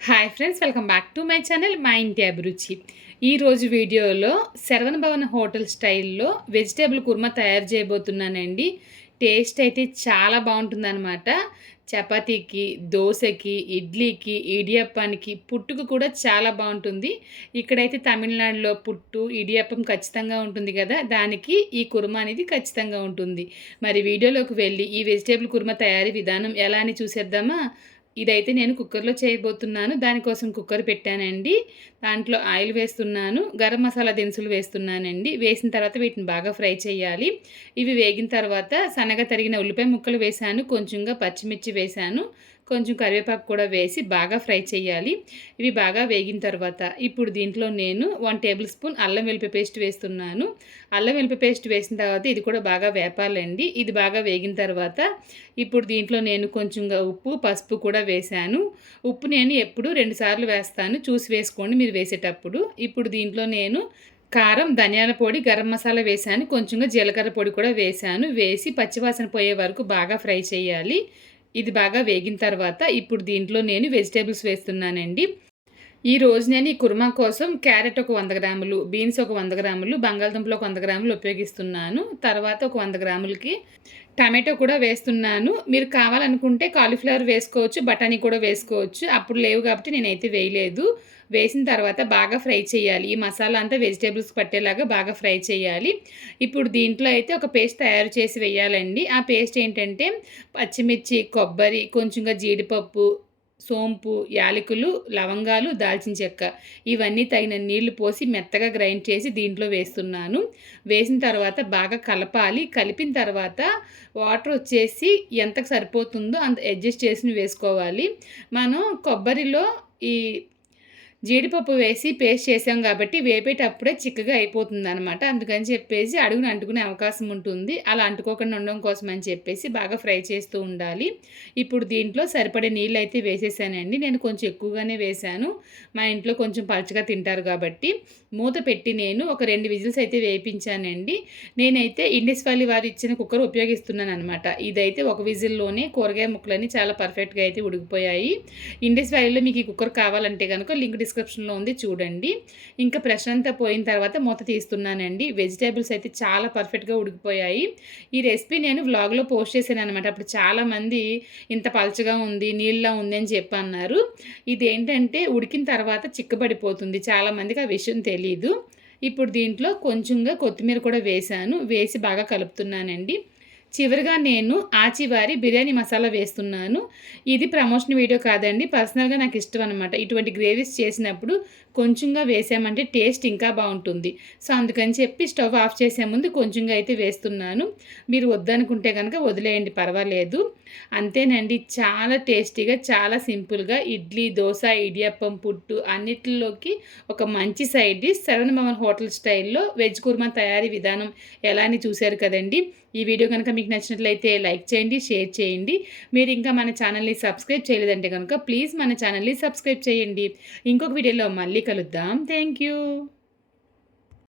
Hi friends welcome back to my channel మా ఇంటి అభిరుచి ఈరోజు వీడియోలో శరవణ భవన్ హోటల్ స్టైల్లో వెజిటేబుల్ కుర్మా తయారు చేయబోతున్నానండి. టేస్ట్ అయితే చాలా బాగుంటుందన్నమాట. చపాతీకి దోశకి ఇడ్లీకి ఇడియప్పానికి పుట్టుకు కూడా చాలా బాగుంటుంది. ఇక్కడైతే తమిళనాడులో పుట్టు ఇడియప్పం ఖచ్చితంగా ఉంటుంది కదా దానికి ఈ కుర్మా అనేది ఖచ్చితంగా ఉంటుంది. మరి వీడియోలోకి వెళ్ళి ఈ వెజిటేబుల్ కుర్మా తయారీ విధానం ఎలా అని చూసేద్దామా? ఇదైతే నేను కుక్కర్లో చేయబోతున్నాను. దానికోసం కుక్కర్ పెట్టానండి. దాంట్లో ఆయిల్ వేస్తున్నాను. గరం మసాలా దినుసులు వేస్తున్నానండి. వేసిన తర్వాత వీటిని బాగా ఫ్రై చేయాలి. ఇవి వేగిన తర్వాత సన్నగా తరిగిన ఉల్లిపాయ ముక్కలు వేశాను. కొంచెంగా పచ్చిమిర్చి వేశాను. కొంచెం కరివేపాకు కూడా వేసి బాగా ఫ్రై చేయాలి. ఇవి బాగా వేగిన తర్వాత ఇప్పుడు దీంట్లో నేను వన్ టేబుల్ స్పూన్ అల్లం వెల్లిపాయ పేస్ట్ వేస్తున్నాను. అల్లం వెల్లిపాయ పేస్ట్ వేసిన తర్వాత ఇది కూడా బాగా వేపాలండి. ఇది బాగా వేగిన తర్వాత ఇప్పుడు దీంట్లో నేను కొంచెంగా ఉప్పు పసుపు కూడా వేశాను. ఉప్పు నేను ఎప్పుడు రెండుసార్లు వేస్తాను. చూసి వేసుకోండి మీరు వేసేటప్పుడు. ఇప్పుడు దీంట్లో నేను కారం ధనియాల పొడి గరం మసాలా వేశాను. కొంచెంగా జీలకర్ర పొడి కూడా వేశాను. వేసి పచ్చివాసన పోయే వరకు బాగా ఫ్రై చేయాలి. ఇది బాగా వేగిన తర్వాత ఇప్పుడు దీంట్లో నేను వెజిటేబుల్స్ వేస్తున్నానండి. ఈ రోజు నేను ఈ కుర్మా కోసం క్యారెట్ ఒక వంద గ్రాములు బీన్స్ ఒక వంద గ్రాములు బంగాళదుంపలు ఒక వంద గ్రాములు ఉపయోగిస్తున్నాను. తర్వాత ఒక వంద గ్రాములకి టమాటో కూడా వేస్తున్నాను. మీరు కావాలనుకుంటే కాలీఫ్లవర్ వేసుకోవచ్చు బఠానీ కూడా వేసుకోవచ్చు. అప్పుడు లేవు కాబట్టి నేనైతే వేయలేదు. వేసిన తర్వాత బాగా ఫ్రై చేయాలి. ఈ మసాలా అంతా వెజిటేబుల్స్ పట్టేలాగా బాగా ఫ్రై చేయాలి. ఇప్పుడు దీంట్లో అయితే ఒక పేస్ట్ తయారు చేసి వేయాలండి. ఆ పేస్ట్ ఏంటంటే పచ్చిమిర్చి కొబ్బరి కొంచెంగా జీడిపప్పు సోంపు యాలకులు లవంగాలు దాల్చిన చెక్క. ఇవన్నీ తగిన నీళ్ళు పోసి మెత్తగా గ్రైండ్ చేసి దీంట్లో వేస్తున్నాను. వేసిన తర్వాత బాగా కలపాలి. కలిపిన తర్వాత వాటర్ వచ్చేసి ఎంతకు సరిపోతుందో అంత అడ్జస్ట్ చేసి వేసుకోవాలి. మనం కొబ్బరిలో ఈ జీడిపప్పు వేసి పేస్ట్ చేసాం కాబట్టి వేపేటప్పుడే చిక్కగా అయిపోతుంది అనమాట అందుకని చెప్పేసి అడుగును అంటుకునే అవకాశం ఉంటుంది. అలా అంటుకోకుండా ఉండడం కోసం అని చెప్పేసి బాగా ఫ్రై చేస్తూ ఉండాలి. ఇప్పుడు దీంట్లో సరిపడే నీళ్ళు అయితే వేసేసానండి. నేను కొంచెం ఎక్కువగానే వేశాను. మా ఇంట్లో కొంచెం పలచగా తింటారు కాబట్టి. మూత పెట్టి నేను ఒక రెండు విజిల్స్ అయితే వేయించానండి నేనైతే ఇండిస్ వ్యాలీ వారు ఇచ్చిన కుక్కర్ ఉపయోగిస్తున్నాను అనమాట ఇదైతే ఒక విజిల్లోనే కూరగాయ ముక్కలన్నీ చాలా పర్ఫెక్ట్గా అయితే ఉడికిపోయాయి. ఇండిస్ వ్యాలీలో మీకు ఈ కుక్కర్ కావాలంటే కనుక లింక్ డిస్క్రిప్షన్లో ఉంది చూడండి. ఇంకా ప్రెషర్ అంతా పోయిన తర్వాత మూత తీస్తున్నానండి. వెజిటేబుల్స్ అయితే చాలా పర్ఫెక్ట్గా ఉడికిపోయాయి. ఈ రెసిపీ నేను వ్లాగ్లో పోస్ట్ చేశాను అనమాట అప్పుడు చాలామంది ఇంత పలచగా ఉంది నీళ్ళ ఉంది అని చెప్పి అన్నారు. ఇది ఏంటంటే ఉడికిన తర్వాత చిక్కబడిపోతుంది. చాలామందికి ఆ విషయం తెలియదు ఇప్పుడు దీంట్లో కొంచెంగా కొత్తిమీర కూడా వేశాను. వేసి బాగా కలుపుతున్నానండి. చివరిగా నేను ఆచివారి బిర్యానీ మసాలా వేస్తున్నాను. ఇది ప్రమోషన్ వీడియో కాదండి పర్సనల్గా నాకు ఇష్టం అనమాట ఇటువంటి గ్రేవీస్ చేసినప్పుడు కొంచెంగా వేసామంటే టేస్ట్ ఇంకా బాగుంటుంది. సో అందుకని చెప్పి స్టవ్ ఆఫ్ చేసే ముందు కొంచెంగా అయితే వేస్తున్నాను. మీరు వద్దనుకుంటే కనుక వదిలేయండి పర్వాలేదు. అంతేనండి చాలా టేస్టీగా చాలా సింపుల్గా ఇడ్లీ దోశ ఇడియప్పం పుట్టు అన్నిటిలోకి ఒక మంచి side dish Saravana Bhavan hotel స్టైల్లో వెజ్ కుర్మా తయారీ విధానం ఎలా అని చూశారు కదండి. ఈ వీడియో కనుక మీకు నచ్చినట్లయితే లైక్ చేయండి షేర్ చేయండి. మీరు ఇంకా మన ఛానల్ని సబ్స్క్రైబ్ చేయలేదంటే కనుక ప్లీజ్ మన ఛానల్ని సబ్స్క్రైబ్ చేయండి. ఇంకొక వీడియోలో మళ్ళీ కలుద్దాం. Thank you.